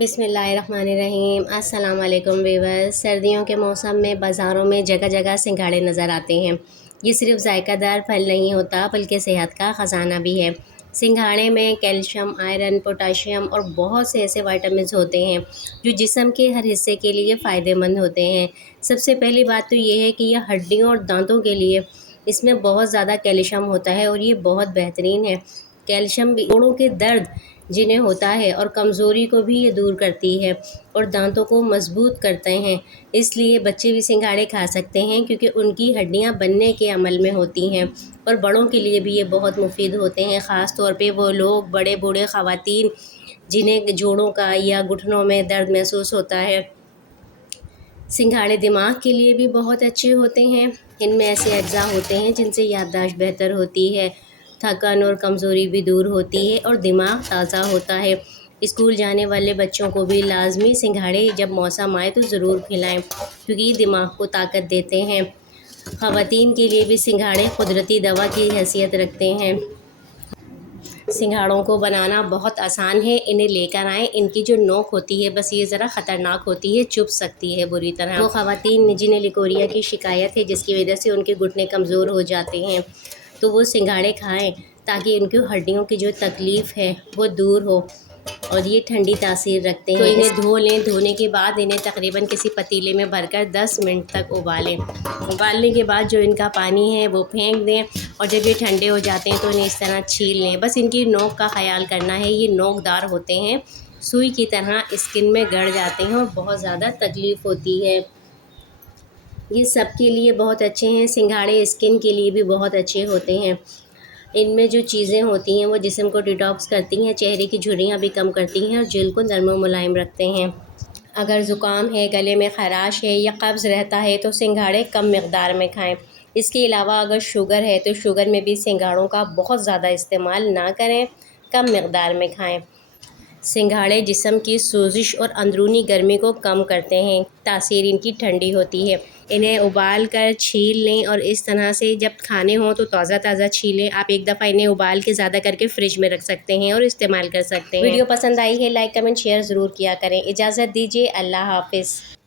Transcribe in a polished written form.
بسم اللہ الرحمن الرحیم۔ السلام علیکم ویورز۔ سردیوں کے موسم میں بازاروں میں جگہ جگہ سنگھاڑے نظر آتے ہیں۔ یہ صرف ذائقہ دار پھل نہیں ہوتا بلکہ صحت کا خزانہ بھی ہے۔ سنگھاڑے میں کیلشیم، آئرن، پوٹاشیم اور بہت سے ایسے وائٹامنز ہوتے ہیں جو جسم کے ہر حصے کے لیے فائدہ مند ہوتے ہیں۔ سب سے پہلی بات تو یہ ہے کہ یہ ہڈیوں اور دانتوں کے لیے اس میں بہت زیادہ کیلشیم ہوتا ہے اور یہ بہت بہترین ہے۔ کیلشیم جوڑوں کے درد جنہیں ہوتا ہے اور کمزوری کو بھی یہ دور کرتی ہے اور دانتوں کو مضبوط کرتے ہیں۔ اس لیے بچے بھی سنگھاڑے کھا سکتے ہیں کیونکہ ان کی ہڈیاں بننے کے عمل میں ہوتی ہیں، اور بڑوں کے لیے بھی یہ بہت مفید ہوتے ہیں، خاص طور پہ وہ لوگ بڑے بوڑھے خواتین جنہیں جوڑوں کا یا گھٹنوں میں درد محسوس ہوتا ہے۔ سنگھاڑے دماغ کے لیے بھی بہت اچھے ہوتے ہیں۔ ان میں ایسے اجزاء ہوتے ہیں جن سے یادداشت بہتر ہوتی ہے، تھکن اور کمزوری بھی دور ہوتی ہے اور دماغ تازہ ہوتا ہے۔ اسکول جانے والے بچوں کو بھی لازمی سنگھاڑے جب موسم آئے تو ضرور کھلائیں کیونکہ یہ دماغ کو طاقت دیتے ہیں۔ خواتین کے لیے بھی سنگھاڑے قدرتی دوا کی حیثیت رکھتے ہیں۔ سنگھاڑوں کو بنانا بہت آسان ہے، انہیں لے کر آئیں۔ ان کی جو نوک ہوتی ہے بس یہ ذرا خطرناک ہوتی ہے، چبھ سکتی ہے بری طرح۔ وہ خواتین جنہیں لیکوریا کی شکایت ہے جس کی وجہ سے ان کے گھٹنے کمزور ہو جاتے ہیں تو وہ سنگھاڑے کھائیں تاکہ ان کی ہڈیوں کی جو تکلیف ہے وہ دور ہو، اور یہ ٹھنڈی تاثیر رکھتے ہیں۔ تو انہیں دھو لیں، دھونے کے بعد انہیں تقریباً کسی پتیلے میں بھر کر 10 منٹ تک ابالیں۔ ابالنے کے بعد جو ان کا پانی ہے وہ پھینک دیں، اور جب یہ ٹھنڈے ہو جاتے ہیں تو انہیں اس طرح چھیل لیں۔ بس ان کی نوک کا خیال کرنا ہے، یہ نوک دار ہوتے ہیں، سوئی کی طرح اسکن میں گڑ جاتے ہیں اور بہت زیادہ تکلیف ہوتی ہے۔ یہ سب کے لیے بہت اچھے ہیں۔ سنگھاڑے اسکن کے لیے بھی بہت اچھے ہوتے ہیں۔ ان میں جو چیزیں ہوتی ہیں وہ جسم کو ڈیٹاکس کرتی ہیں، چہرے کی جھریاں بھی کم کرتی ہیں اور جلد کو نرم و ملائم رکھتے ہیں۔ اگر زکام ہے، گلے میں خراش ہے یا قبض رہتا ہے تو سنگھاڑے کم مقدار میں کھائیں۔ اس کے علاوہ اگر شوگر ہے تو شوگر میں بھی سنگھاڑوں کا بہت زیادہ استعمال نہ کریں، کم مقدار میں کھائیں۔ سنگھاڑے جسم کی سوزش اور اندرونی گرمی کو کم کرتے ہیں، تاثیر ان کی ٹھنڈی ہوتی ہے۔ انہیں ابال کر چھیل لیں اور اس طرح سے جب کھانے ہوں تو تازہ تازہ چھیلیں۔ آپ ایک دفعہ انہیں ابال کے زیادہ کر کے فریج میں رکھ سکتے ہیں اور استعمال کر سکتے ہیں۔ ویڈیو پسند آئی ہے، لائک کمنٹ شیئر ضرور کیا کریں۔ اجازت دیجیے، اللہ حافظ۔